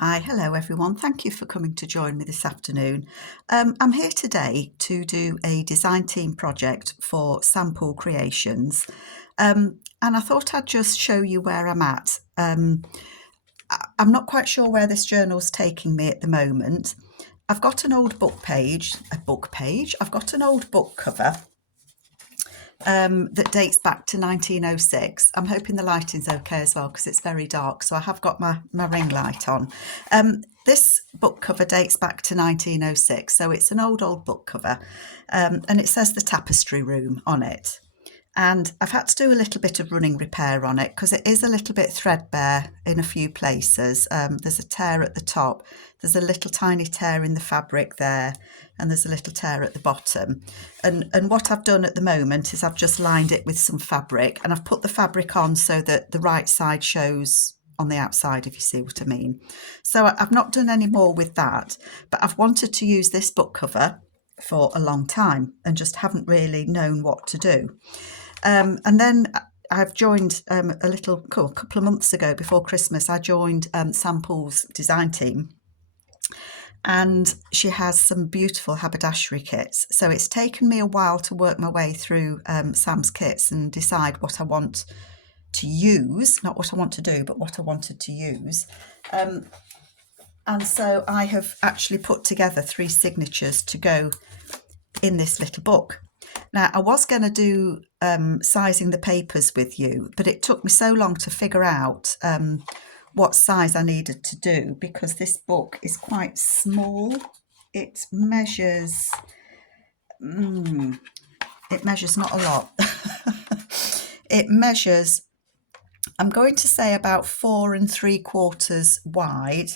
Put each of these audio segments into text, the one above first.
Hi, hello everyone. Thank you for coming to join me this afternoon. I'm here today to do a design team project for Sample Creations, and I thought I'd just show you where I'm at. I'm not quite sure where this journal's taking me at the moment. I've got an old book page, I've got an old book cover that dates back to 1906. I'm hoping the lighting's okay as well because it's very dark, so I have got my ring light on. This book cover dates back to 1906, so it's an old book cover, and it says the Tapestry Room on it. And I've had to do a little bit of running repair on it because it is a little bit threadbare in a few places. There's a tear at the top, there's a little tiny tear in the fabric there, and there's a little tear at the bottom. And what I've done at the moment is I've just lined it with some fabric, and I've put the fabric on so that the right side shows on the outside, if you see what I mean. So I've not done any more with that, but I've wanted to use this book cover for a long time and just haven't really known what to do. And then I've joined a couple of months ago before Christmas, I joined Sample's design team, and she has some beautiful haberdashery kits. So it's taken me a while to work my way through Sam's kits and decide what I want to use, not what I want to do, but what I wanted to use. And so I have actually put together 3 signatures to go in this little book. Now, I was going to do sizing the papers with you, but it took me so long to figure out what size I needed to do because this book is quite small. It measures not a lot. It measures, I'm going to say, about 4 3/4 wide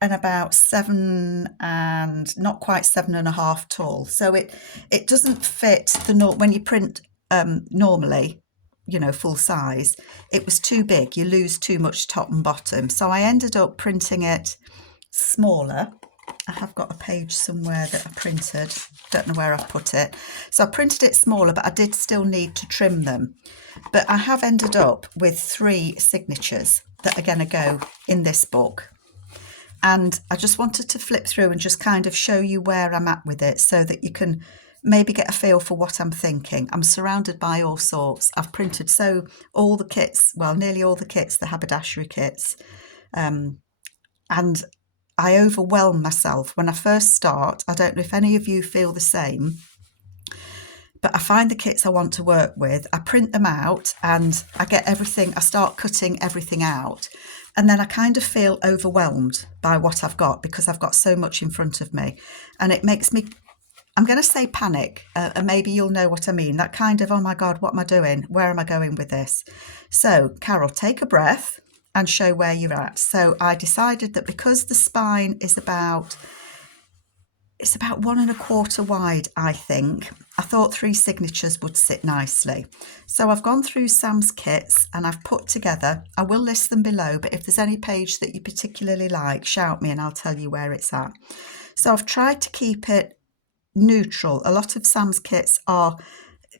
and about 7 and not quite 7.5 tall. So it doesn't fit when you print normally, you know, full size. It was too big. You lose too much top and bottom. So I ended up printing it smaller. I have got a page somewhere that I printed. Don't know where I've put it. So I printed it smaller, but I did still need to trim them. But I have ended up with 3 signatures that are going to go in this book. And I just wanted to flip through and just kind of show you where I'm at with it so that you can maybe get a feel for what I'm thinking. I'm surrounded by all sorts. I've printed all the kits, well, nearly all the kits, the haberdashery kits. And I overwhelm myself when I first start. I don't know if any of you feel the same, but I find the kits I want to work with, I print them out and I get everything, I start cutting everything out. And then I kind of feel overwhelmed by what I've got because I've got so much in front of me. And it makes me, I'm going to say panic, and maybe you'll know what I mean. That kind of, oh my God, what am I doing? Where am I going with this? So, Carol, take a breath and show where you're at. So I decided that because the spine is about 1 1/4 wide, I think. I thought 3 signatures would sit nicely. So I've gone through Sam's kits and I've put together, I will list them below, but if there's any page that you particularly like, shout me and I'll tell you where it's at. So I've tried to keep it neutral. A lot of Sam's kits are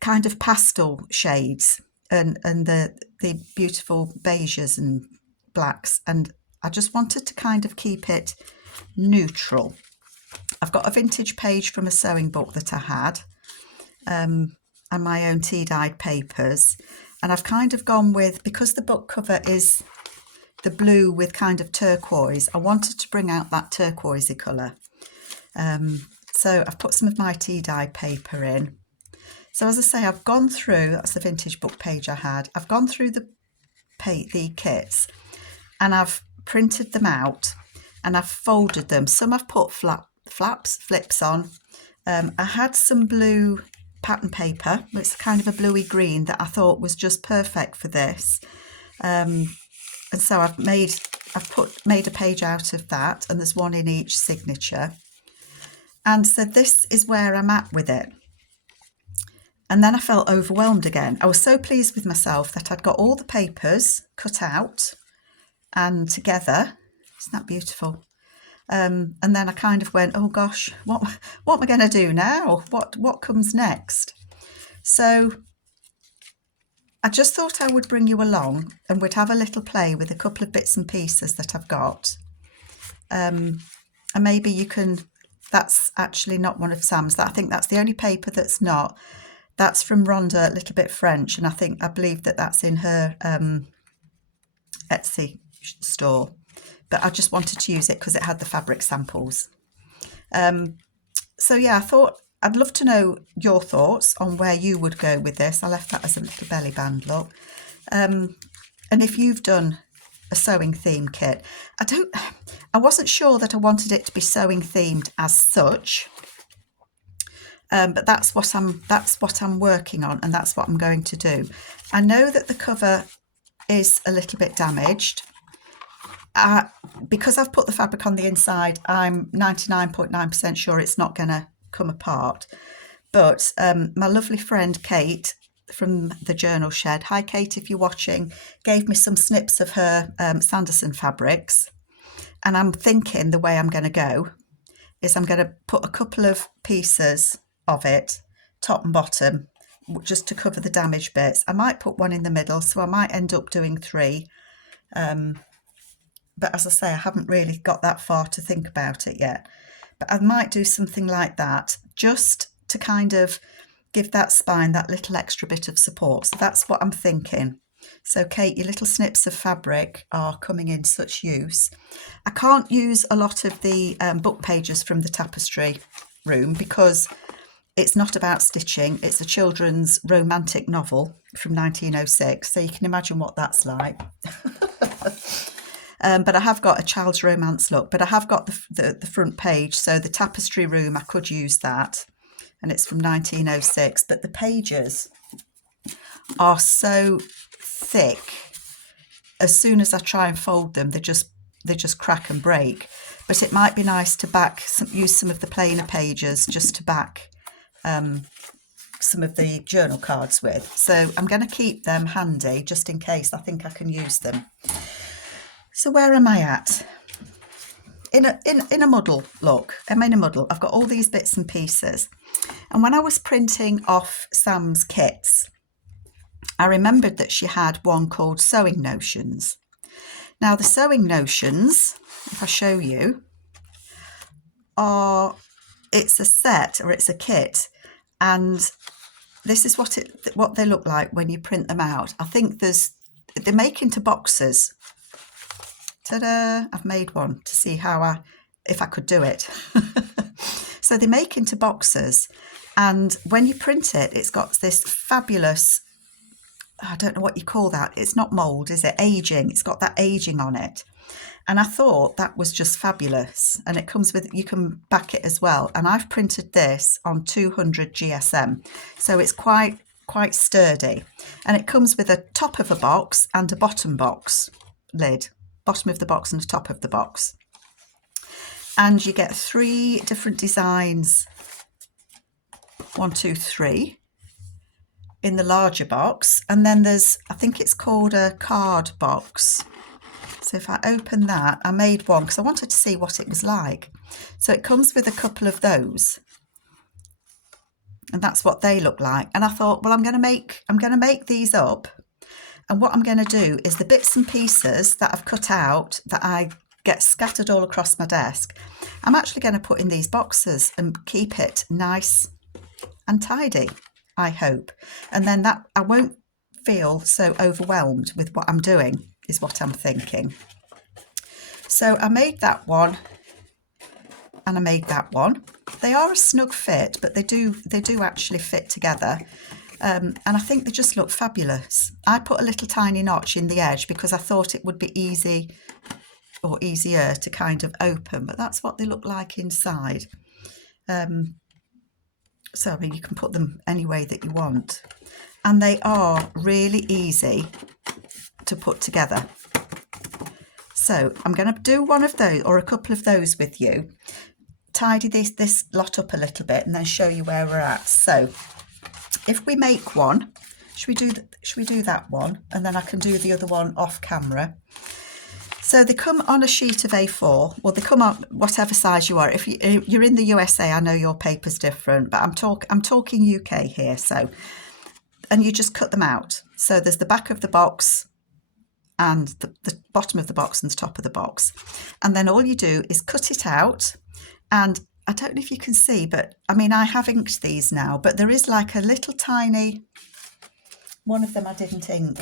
kind of pastel shades and the beautiful beiges and blacks, and I just wanted to kind of keep it neutral. I've got a vintage page from a sewing book that I had, and my own tea-dyed papers, and I've kind of gone with, because the book cover is the blue with kind of turquoise, I wanted to bring out that turquoisey colour. So I've put some of my tea-dyed paper in. So as I say, I've gone through, that's the vintage book page I had, I've gone through the kits and I've printed them out and I've folded them. Some I've put flips on. I had some blue pattern paper, it's kind of a bluey green that I thought was just perfect for this, and so I've made a page out of that, and there's 1 in each signature. And so this is where I'm at with it. And then I felt overwhelmed again. I was so pleased with myself that I'd got all the papers cut out and together. Isn't that beautiful? And then I kind of went, oh gosh, what am I going to do now? What comes next? So I just thought I would bring you along and we'd have a little play with a couple of bits and pieces that I've got. and maybe you can, that's actually not one of Sam's. I think that's the only paper that's not. That's from Rhonda, a little bit French, and I believe that that's in her Etsy store. But I just wanted to use it because it had the fabric samples. So yeah, I thought I'd love to know your thoughts on where you would go with this. I left that as a little belly band look. And if you've done a sewing theme kit, I wasn't sure that I wanted it to be sewing themed as such. But that's what I'm working on, and that's what I'm going to do. I know that the cover is a little bit damaged. Because I've put the fabric on the inside, I'm 99.9% sure it's not going to come apart. But my lovely friend Kate from the Journal Shed, hi Kate if you're watching, gave me some snips of her Sanderson fabrics. And I'm thinking the way I'm going to go is I'm going to put a couple of pieces of it, top and bottom, just to cover the damaged bits. I might put one in the middle, so I might end up doing 3. But as I say, I haven't really got that far to think about it yet. But I might do something like that just to kind of give that spine that little extra bit of support. So that's what I'm thinking. So Kate, your little snips of fabric are coming in such use. I can't use a lot of the book pages from the Tapestry Room because it's not about stitching. It's a children's romantic novel from 1906. So you can imagine what that's like. But I have got a child's romance look, but I have got the front page. So the Tapestry Room, I could use that. And it's from 1906. But the pages are so thick. As soon as I try and fold them, they just crack and break. But it might be nice to use some of the plainer pages just to back some of the journal cards with. So I'm going to keep them handy just in case I think I can use them. So where am I at? In a muddle, look. I'm in a muddle. I've got all these bits and pieces. And when I was printing off Sam's kits, I remembered that she had one called Sewing Notions. Now the Sewing Notions, if I show you, it's a set or it's a kit, and this is what they look like when you print them out. I think they make into boxes. Ta-da! I've made one to see if I could do it. So they make into boxes, and when you print it, it's got this fabulous, I don't know what you call that. It's not mould, is it? Aging. It's got that aging on it. And I thought that was just fabulous. And it comes with, you can back it as well. And I've printed this on 200 GSM. So it's quite sturdy. And it comes with a top of a box and a bottom box lid. Bottom of the box and the top of the box. And you get 3 different designs. 1, 2, 3. In the larger box, and then there's, I think it's called a card box. So if I open that, I made one because I wanted to see what it was like. So it comes with a couple of those, and that's what they look like. And I thought, well, I'm going to make these up, and what I'm going to do is the bits and pieces that I've cut out that I get scattered all across my desk, I'm actually going to put in these boxes and keep it nice and tidy, I hope. And then that I won't feel so overwhelmed with what I'm doing, is what I'm thinking. So I made that one and I made that one. They are a snug fit, but they do actually fit together. And I think they just look fabulous. I put a little tiny notch in the edge because I thought it would be easy or easier to kind of open, but that's what they look like inside. So, I mean, you can put them any way that you want. And they are really easy to put together. So I'm going to do one of those or a couple of those with you, tidy this lot up a little bit and then show you where we're at. So if we make one, should we do that one? And then I can do the other one off camera. So they come on a sheet of A4. Well, they come on whatever size you are. If you're in the USA, I know your paper's different, but I'm talking UK here. So, and you just cut them out. So there's the back of the box and the bottom of the box and the top of the box. And then all you do is cut it out. And I don't know if you can see, but I mean, I have inked these now, but there is like a little tiny, one of them I didn't ink.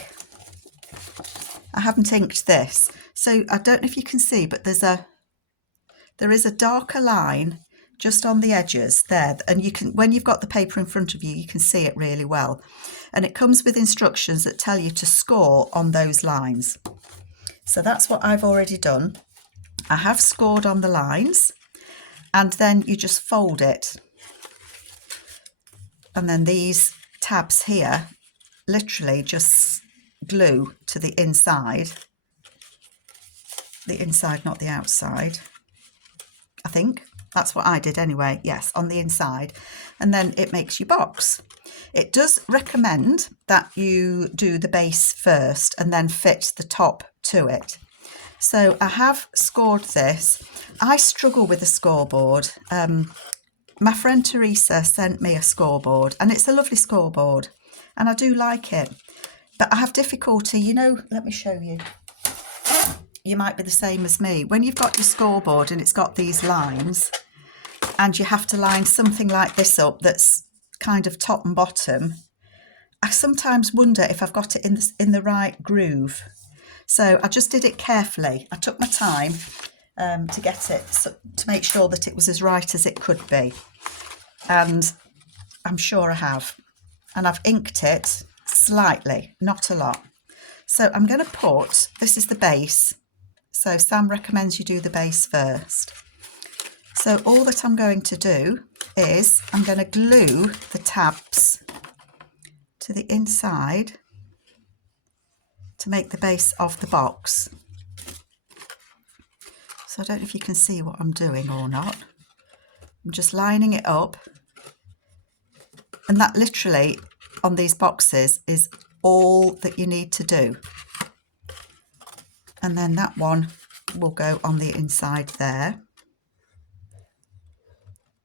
I haven't inked this. So I don't know if you can see, but there is a darker line just on the edges there. And you can, when you've got the paper in front of you, you can see it really well. And it comes with instructions that tell you to score on those lines. So that's what I've already done. I have scored on the lines, and then you just fold it. And then these tabs here literally just glue to the inside. The inside, not the outside. I think that's what I did anyway. Yes, on the inside. And then it makes your box. It does recommend that you do the base first and then fit the top to it. So I have scored this. I struggle with a scoreboard. My friend Teresa sent me a scoreboard, and it's a lovely scoreboard and I do like it. But I have difficulty, you know, let me show you. You might be the same as me. When you've got your scoreboard and it's got these lines and you have to line something like this up that's kind of top and bottom, I sometimes wonder if I've got it in the right groove. So I just did it carefully. I took my time to get it, to make sure that it was as right as it could be. And I'm sure I have. And I've inked it slightly, not a lot. So I'm going to put, this is the base. So Sam recommends you do the base first. So all that I'm going to do is I'm going to glue the tabs to the inside to make the base of the box. So I don't know if you can see what I'm doing or not. I'm just lining it up. And that literally on these boxes is all that you need to do. And then that one will go on the inside there.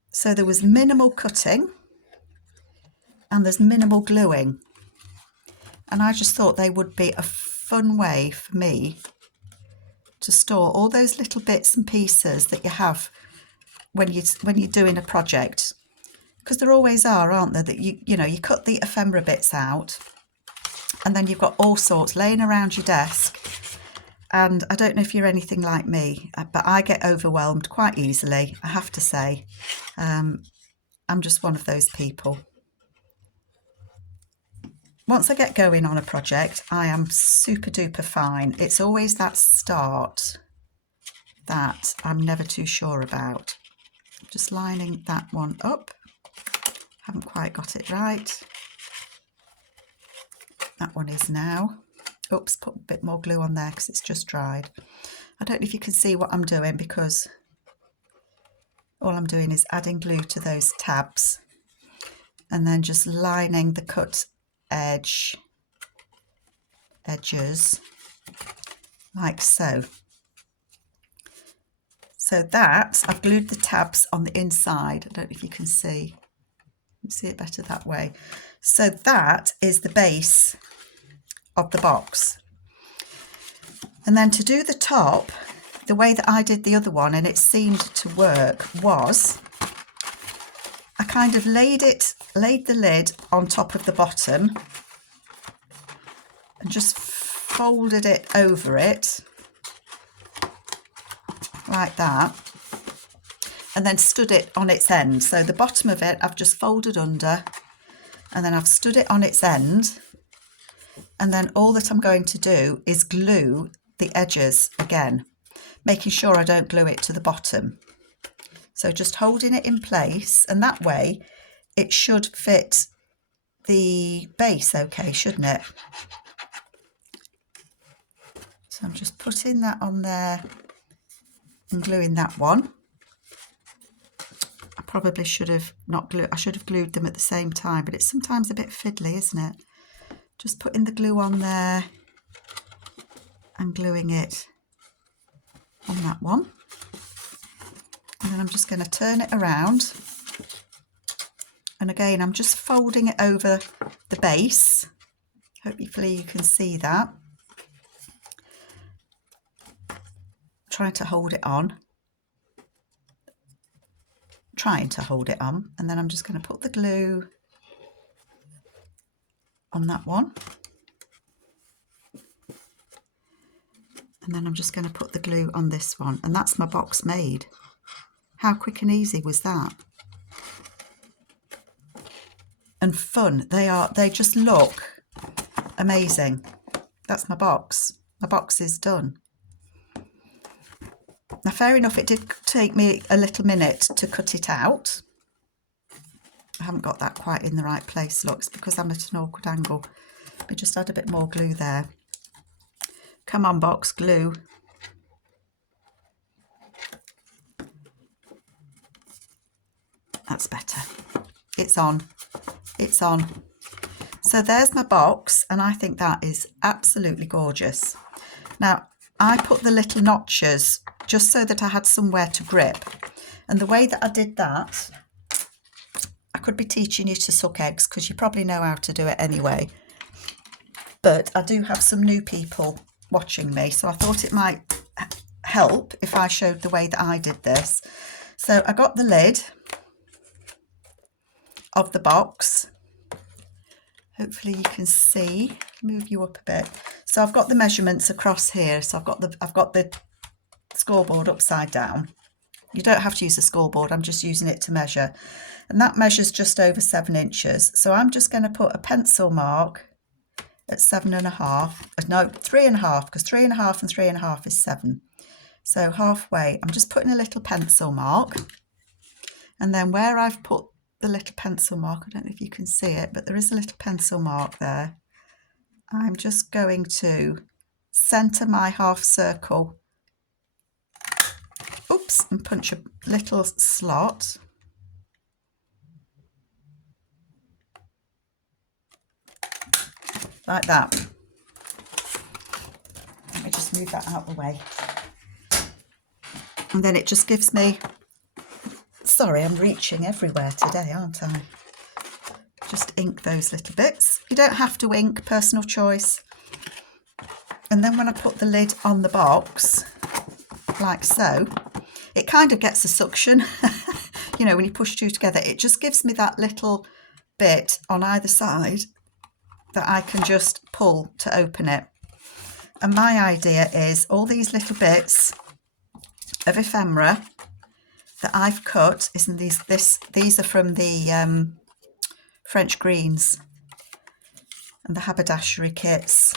So there was minimal cutting and there's minimal gluing. And I just thought they would be a fun way for me to store all those little bits and pieces that you have when you're doing a project. Because there always are, aren't there, that you know, you cut the ephemera bits out and then you've got all sorts laying around your desk. And I don't know if you're anything like me, but I get overwhelmed quite easily, I have to say. I'm just one of those people. Once I get going on a project, I am super duper fine. It's always that start that I'm never too sure about. Just lining that one up. Haven't quite got it right. That one is now. Oops, put a bit more glue on there because it's just dried. I don't know if you can see what I'm doing because all I'm doing is adding glue to those tabs and then just lining the cut edges like so. So that, I've glued the tabs on the inside. I don't know if you can see. You can see it better that way. So that is the base of the box. And then to do the top, the way that I did the other one, and it seemed to work, was I kind of laid the lid on top of the bottom and just folded it over it like that, and then stood it on its end. So the bottom of it I've just folded under, and then I've stood it on its end, and then all that I'm going to do is glue the edges again, making sure I don't glue it to the bottom. So just holding it in place, and that way it should fit the base okay, shouldn't it? So I'm just putting that on there and gluing that one. I probably should have not glued, I should have glued them at the same time, but it's sometimes a bit fiddly, isn't it? Just putting the glue on there and gluing it on that one. And then I'm just going to turn it around. And again, I'm just folding it over the base. Hopefully you can see that. trying to hold it on. And then I'm just going to put the glue on that one. And then I'm just going to put the glue on this one, and that's my box made. How quick and easy was that? And fun. They just look amazing. That's my box. My box is done. Now, fair enough, it did take me a little minute to cut it out. I haven't got that quite in the right place, look, it's because I'm at an awkward angle. Let me just add a bit more glue there. Come on, box, glue. That's better. It's on. It's on. So there's my box, and I think that is absolutely gorgeous. Now, I put the little notches just so that I had somewhere to grip. And the way that I did that, I could be teaching you to suck eggs because you probably know how to do it anyway. But I do have some new people watching me, so I thought it might help if I showed the way that I did this. So I got the lid of the box. Hopefully you can see. Move you up a bit. So I've got the measurements across here. So I've got the scoreboard upside down. You don't have to use a scoreboard. I'm just using it to measure, and that measures just over 7 inches. So I'm just going to put a pencil mark at 7.5. No, 3.5, because 3.5 and 3.5 is 7. So halfway, I'm just putting a little pencil mark, and then where I've put the little pencil mark, I don't know if you can see it, but there is a little pencil mark there. I'm just going to centre my half circle, oops, and punch a little slot. Like that. Let me just move that out of the way. And then it just gives me, sorry, I'm reaching everywhere today, aren't I? Just ink those little bits. You don't have to ink, personal choice. And then when I put the lid on the box, like so, it kind of gets a suction. You know, when you push two together, it just gives me that little bit on either side that I can just pull to open it. And my idea is all these little bits of ephemera that I've cut, isn't these are from the French greens and the haberdashery kits,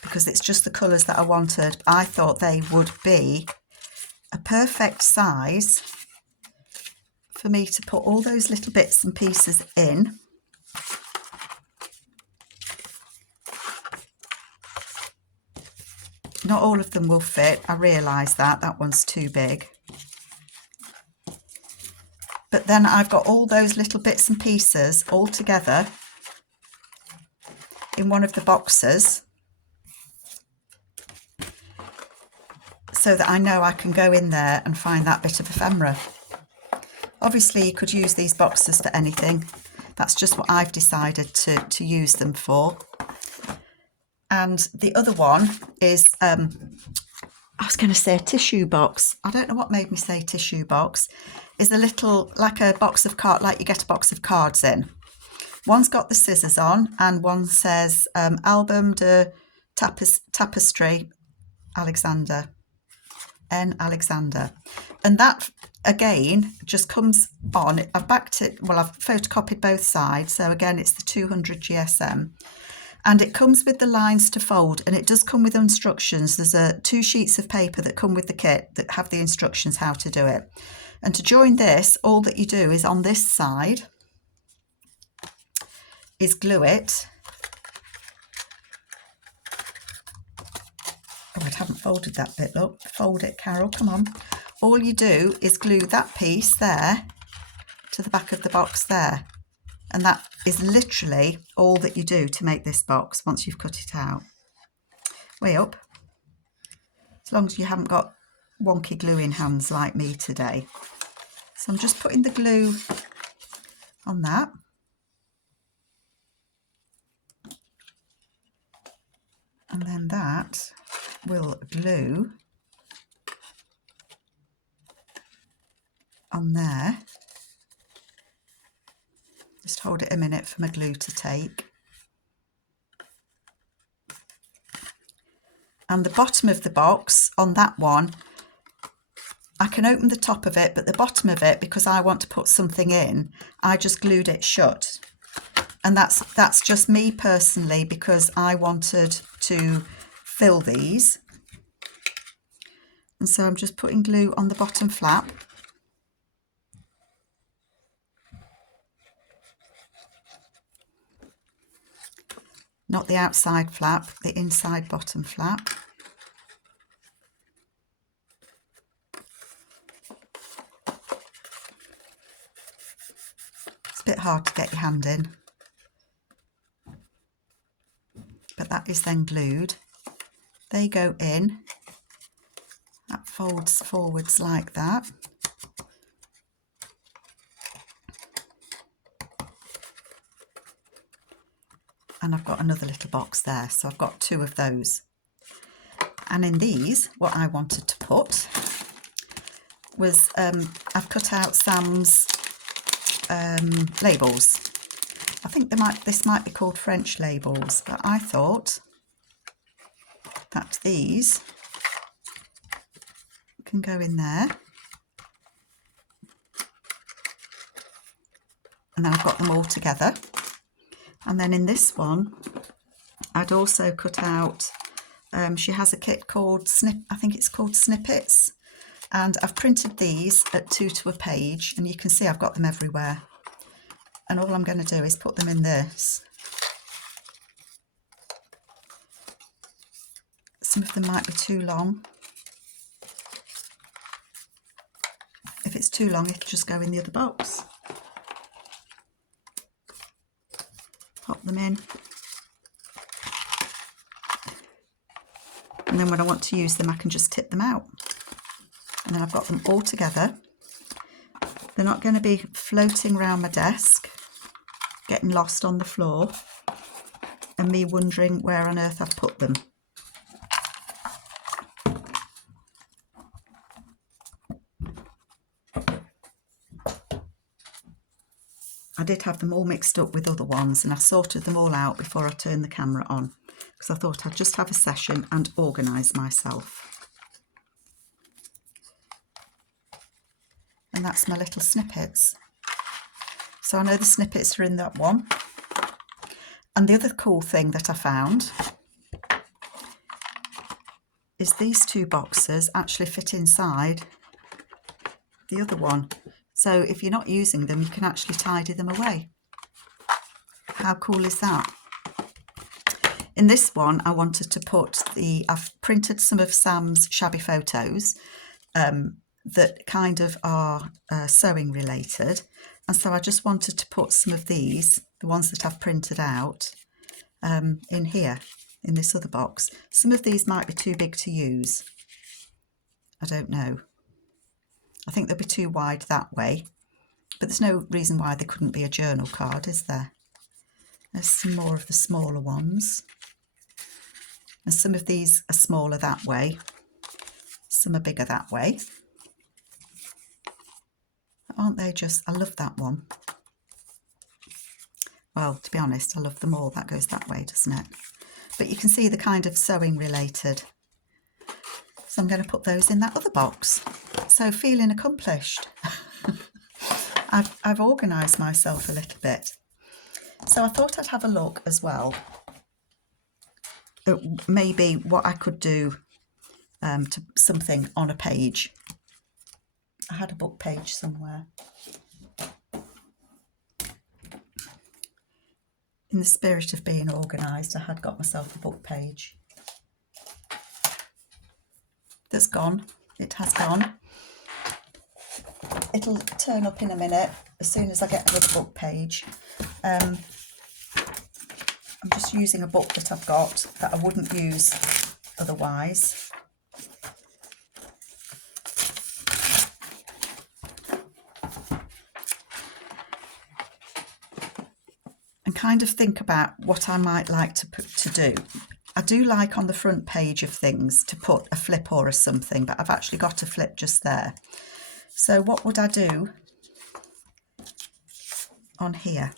because it's just the colours that I wanted. I thought they would be a perfect size for me to put all those little bits and pieces in. Not all of them will fit, I realise that one's too big. But then I've got all those little bits and pieces all together in one of the boxes, so that I know I can go in there and find that bit of ephemera. Obviously you could use these boxes for anything. That's just what I've decided to use them for. And the other one is, I was going to say a tissue box. I don't know what made me say tissue box. Is the little, like a box of cards, like you get a box of cards in. One's got the scissors on, and one says Album de Tapestry Alexander. N. Alexander. And that, again, just comes on. I've backed it, well, I've photocopied both sides. So again, it's the 200 GSM. And it comes with the lines to fold, and it does come with instructions. There's 2 sheets of paper that come with the kit that have the instructions how to do it. And to join this, all that you do is on this side is glue it. Oh, I haven't folded that bit, look. Fold it, Carol, come on. All you do is glue that piece there to the back of the box there. And that is literally all that you do to make this box once you've cut it out. Way up. As long as you haven't got wonky gluing hands like me today. So I'm just putting the glue on that. And then that will glue on there. Just hold it a minute for my glue to take. And the bottom of the box on that one, I can open the top of it, but the bottom of it, because I want to put something in, I just glued it shut. And that's just me personally, because I wanted to fill these. And so I'm just putting glue on the bottom flap. Not the outside flap, the inside bottom flap. It's a bit hard to get your hand in, but that is then glued. They go in, that folds forwards like that. And I've got another little box there, so I've got two of those. And in these, what I wanted to put was, I've cut out Sam's labels. I think this might be called French labels, but I thought that these can go in there. And then I've got them all together. And then in this one, I'd also cut out, she has a kit called I think it's called Snippets. And I've printed these at 2 to a page, and you can see I've got them everywhere. And all I'm going to do is put them in this. Some of them might be too long. If it's too long, it'll just go in the other box. Pop them in. And then when I want to use them, I can just tip them out. And then I've got them all together. They're not going to be floating around my desk, getting lost on the floor, and me wondering where on earth I've put them. I did have them all mixed up with other ones, and I sorted them all out before I turned the camera on, because I thought I'd just have a session and organise myself. And that's my little snippets. So I know the snippets are in that one. And the other cool thing that I found is these two boxes actually fit inside the other one. So if you're not using them, you can actually tidy them away. How cool is that? In this one, I wanted to put I've printed some of Sam's shabby photos that kind of are sewing related. And so I just wanted to put some of these, the ones that I've printed out, in here, in this other box. Some of these might be too big to use. I don't know. I think they'll be too wide that way, but there's no reason why they couldn't be a journal card, is there? There's some more of the smaller ones. And some of these are smaller that way. Some are bigger that way. Aren't they just, I love that one. Well, to be honest, I love them all. That goes that way, doesn't it? But you can see the kind of sewing related. So I'm going to put those in that other box. So feeling accomplished. I've organised myself a little bit. So I thought I'd have a look as well at maybe what I could do to something on a page. I had a book page somewhere. In the spirit of being organised, I had got myself a book page. That's gone. It has gone. It'll turn up in a minute as soon as I get another book page. I'm just using a book that I've got that I wouldn't use otherwise. And kind of think about what I might like to do. I do like on the front page of things to put a flip or a something, but I've actually got a flip just there. So what would I do on here?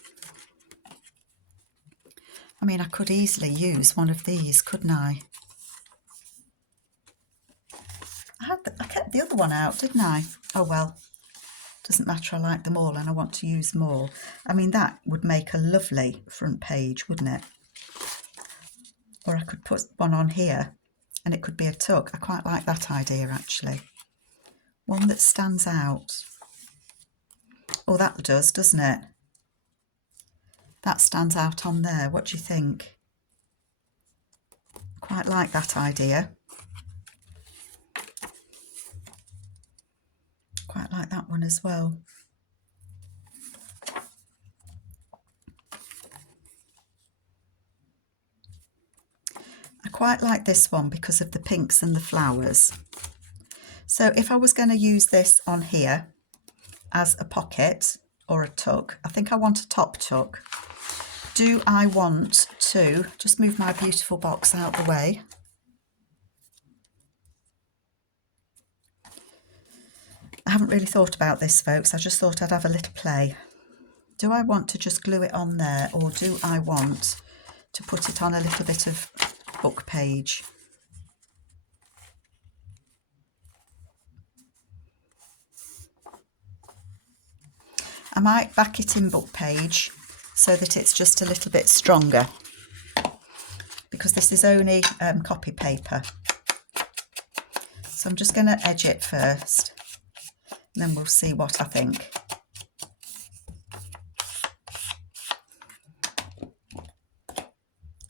I mean, I could easily use one of these, couldn't I? I kept the other one out, didn't I? Oh well, doesn't matter, I like them all and I want to use more. I mean, that would make a lovely front page, wouldn't it? Or I could put one on here and it could be a tuck. I quite like that idea, actually. One that stands out. Oh, that does, doesn't it? That stands out on there. What do you think? Quite like that idea. Quite like that one as well. I quite like this one because of the pinks and the flowers. So if I was going to use this on here as a pocket or a tuck, I think I want a top tuck. Do I want to just move my beautiful box out the way? I haven't really thought about this, folks. I just thought I'd have a little play. Do I want to just glue it on there, or do I want to put it on a little bit of book page? I might back it in book page so that it's just a little bit stronger, because this is only copy paper. So I'm just going to edge it first, and then we'll see what I think.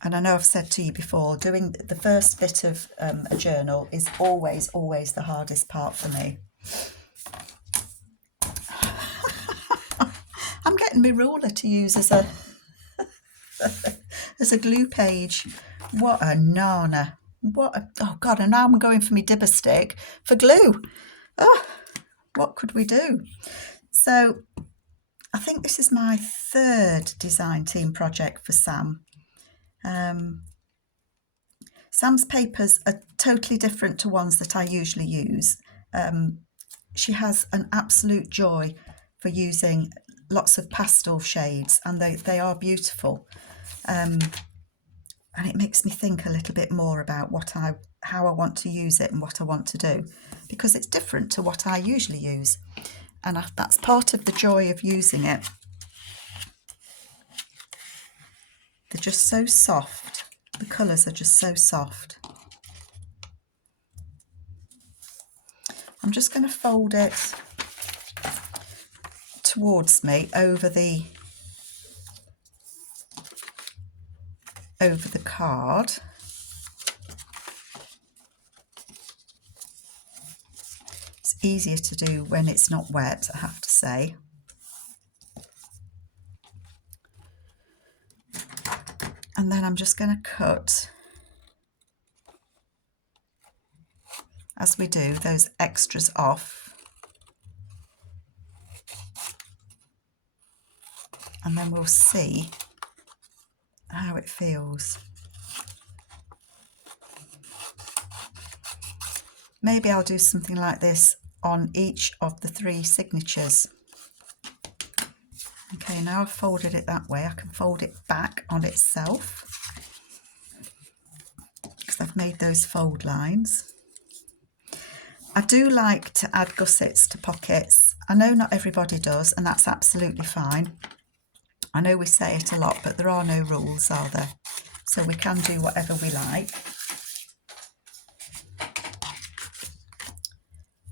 And I know I've said to you before, doing the first bit of a journal is always the hardest part for me. I'm getting my ruler to use as a as a glue page. What a nana. Oh God, and now I'm going for my dibber stick for glue. Oh, what could we do? So I think this is my third design team project for Sam. Sam's papers are totally different to ones that I usually use. She has an absolute joy for using lots of pastel shades, and they are beautiful. And it makes me think a little bit more about how I want to use it and what I want to do, because it's different to what I usually use, and that's part of the joy of using it. They're just so soft. The colours are just so soft. I'm just going to fold it towards me over the card. It's easier to do when it's not wet, I have to say. And then I'm just going to cut, as we do, those extras off. And then we'll see how it feels. Maybe I'll do something like this on each of the 3 signatures. Okay, now I've folded it that way, I can fold it back on itself, because I've made those fold lines. I do like to add gussets to pockets. I know not everybody does, and that's absolutely fine. I know we say it a lot, but there are no rules, are there? So we can do whatever we like.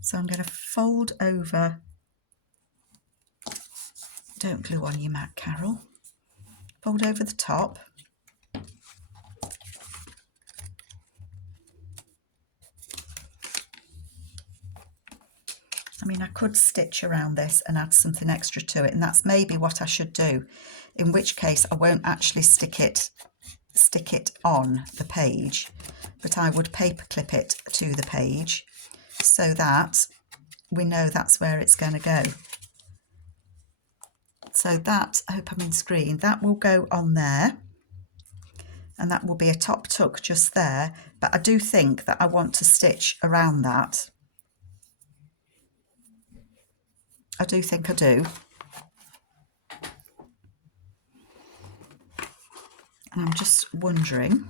So I'm going to fold over. Don't glue on your mat, Carol. Fold over the top. I mean, I could stitch around this and add something extra to it, and that's maybe what I should do, in which case I won't actually stick it on the page, but I would paper clip it to the page so that we know that's where it's going to go. So that, I hope I'm in screen, that will go on there, and that will be a top tuck just there, but I do think that I want to stitch around that. I do think I do. And I'm just wondering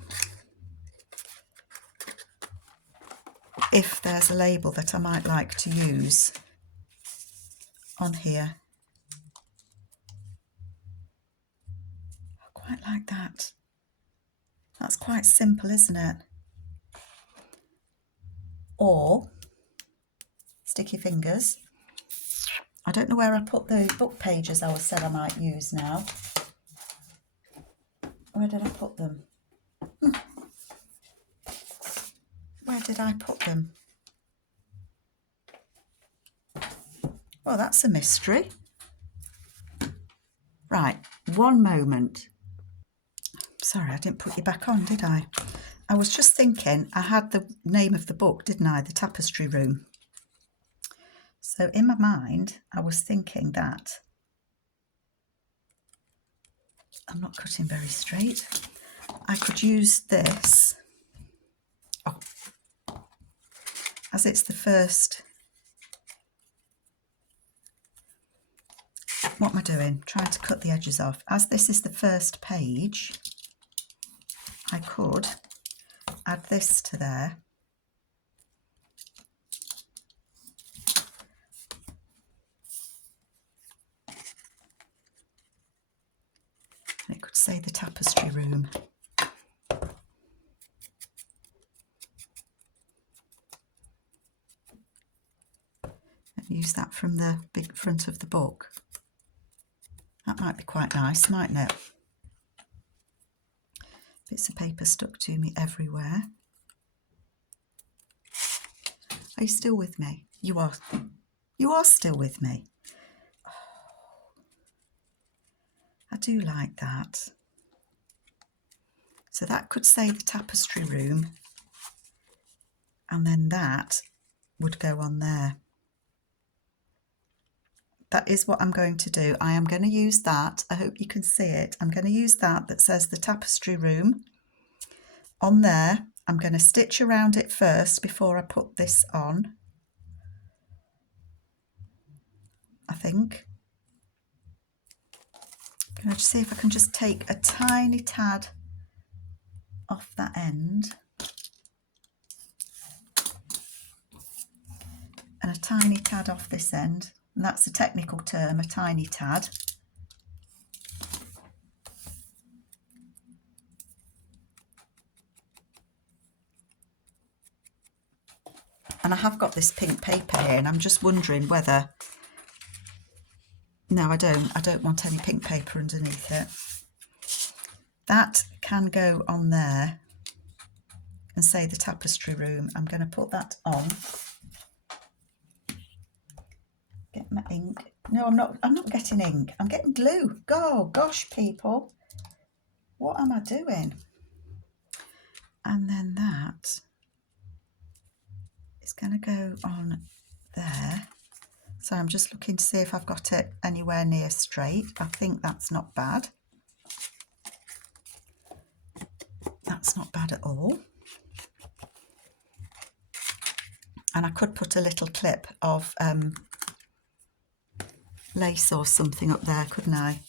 if there's a label that I might like to use on here. I quite like that. That's quite simple, isn't it? Or sticky fingers. I don't know where I put the book pages I said I might use now. Where did I put them? Where did I put them? Well, that's a mystery. Right, one moment. Sorry, I didn't put you back on, did I? I was just thinking, I had the name of the book, didn't I? The Tapestry Room. So in my mind, I was thinking that I'm not cutting very straight. I could use this, as it's the first. What am I doing? Trying to cut the edges off. As this is the first page, I could add this to there. And it could say the Tapestry Room. And use that from the big front of the book. That might be quite nice, mightn't it? Bits of paper stuck to me everywhere. Are you still with me? You are. You are still with me. Oh, I do like that. So that could say the Tapestry Room, and then that would go on there. That is what I'm going to do. I am going to use that. I hope you can see it. I'm going to use that says the Tapestry Room on there. I'm going to stitch around it first before I put this on, I think. I'm going to see if I can just take a tiny tad off that end and a tiny tad off this end. And that's a technical term, a tiny tad. And I have got this pink paper here, and I'm just wondering whether... No, I don't want any pink paper underneath it. That can go on there and say the Tapestry Room. I'm going to put that on. Get my ink. No, I'm not getting ink. I'm getting glue. Gosh, people. What am I doing? And then that is going to go on there. So I'm just looking to see if I've got it anywhere near straight. I think that's not bad. That's not bad at all. And I could put a little clip of lace or something up there, couldn't I?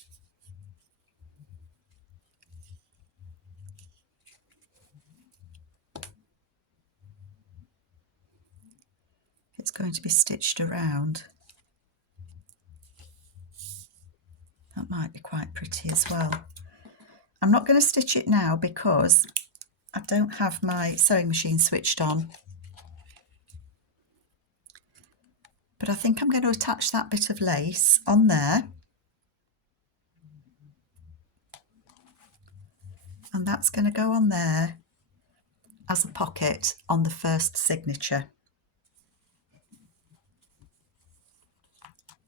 It's going to be stitched around. That might be quite pretty as well. I'm not going to stitch it now because I don't have my sewing machine switched on. But I think I'm going to attach that bit of lace on there. And that's going to go on there as a pocket on the first signature.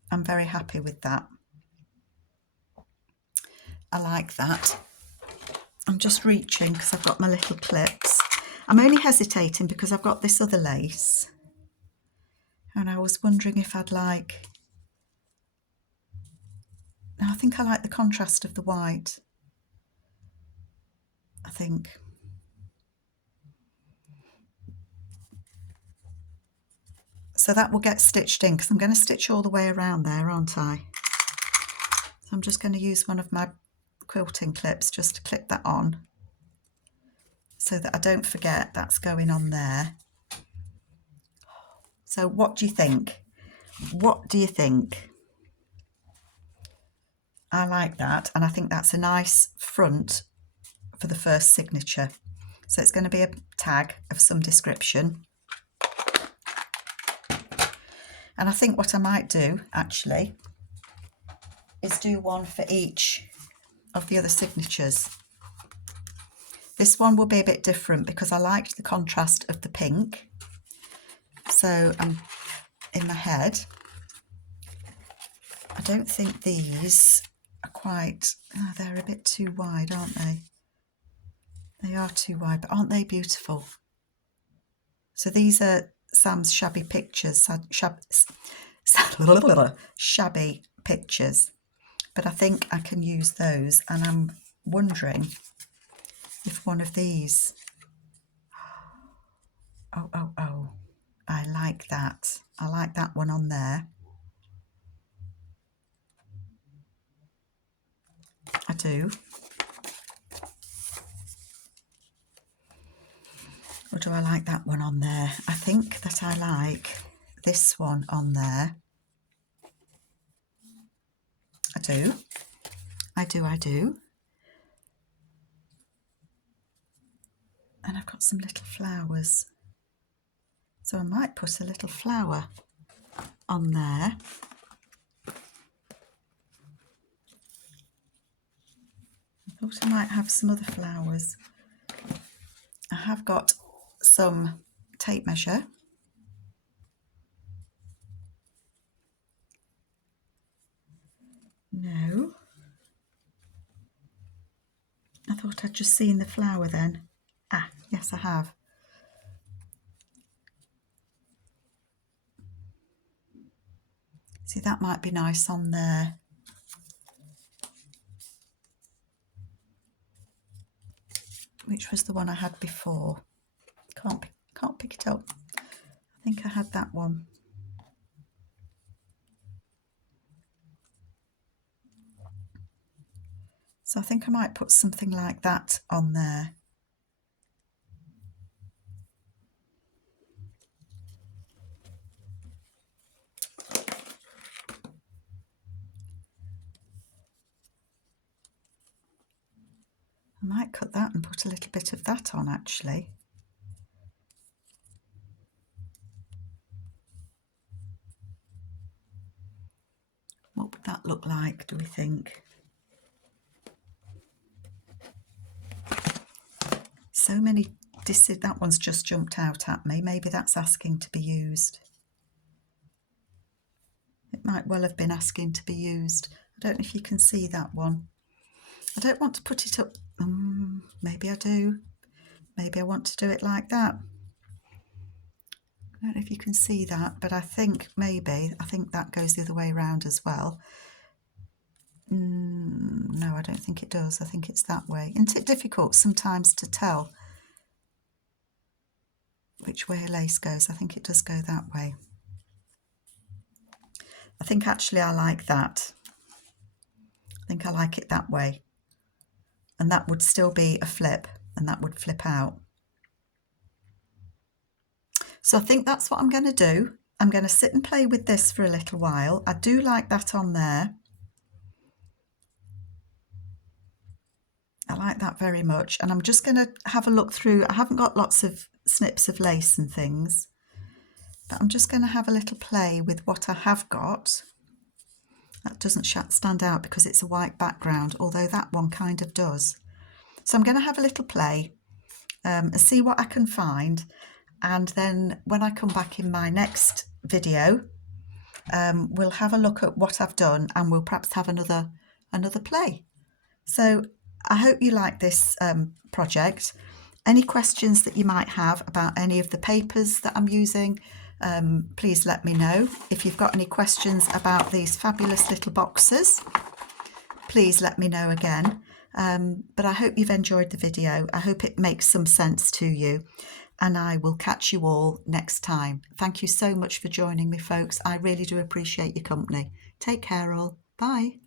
I'm very happy with that. I like that. I'm just reaching because I've got my little clips. I'm only hesitating because I've got this other lace. And I was wondering if I'd like... No, I think I like the contrast of the white. I think. So So that will get stitched in because I'm going to stitch all the way around there, aren't I? So I'm just going to use one of my quilting clips just to clip that on so that I don't forget that's going on there. So what do you think? What do you think? I like that, and I think that's a nice front for the first signature. So it's going to be a tag of some description. And I think what I might do actually is do one for each of the other signatures. This one will be a bit different because I liked the contrast of the pink. So in my head, I don't think these are quite, oh, they're a bit too wide, aren't they? They are too wide, but aren't they beautiful? So these are Sam's shabby pictures, shabby pictures, but I think I can use those, and I'm wondering if one of these, oh, I like that. I like that one on there. I do. Or do I like that one on there? I think that I like this one on there. I do. I do. And I've got some little flowers. So I might put a little flower on there. I thought I might have some other flowers. I have got some tape measure. No. I thought I'd just seen the flower then. Ah, yes I have. See, that might be nice on there. Which was the one I had before? Can't pick it up. I think I had that one. So I think I might put something like that on there. I might cut that and put a little bit of that on actually. What would that look like, do we think? So many, that one's just jumped out at me. Maybe that's asking to be used. It might well have been asking to be used. I don't know if you can see that one. I don't want to put it up. Maybe I do. Maybe I want to do it like that. I don't know if you can see that, but I think that goes the other way around as well. No, I don't think it does. I think it's that way. Isn't it difficult sometimes to tell which way a lace goes? I think it does go that way. I think actually I like that. I think I like it that way. And that would still be a flip, and that would flip out. So I think that's what I'm going to do. I'm going to sit and play with this for a little while. I do like that on there. I like that very much. And I'm just going to have a look through. I haven't got lots of snips of lace and things, but I'm just going to have a little play with what I have got. That doesn't stand out because it's a white background, although that one kind of does. So I'm going to have a little play and see what I can find. And then when I come back in my next video, we'll have a look at what I've done, and we'll perhaps have another play. So I hope you like this project. Any questions that you might have about any of the papers that I'm using, please let me know. If you've got any questions about these fabulous little boxes, please let me know again. But I hope you've enjoyed the video. I hope it makes some sense to you. and I will catch you all next time. Thank you so much for joining me, folks. I really do appreciate your company. Take care all. Bye.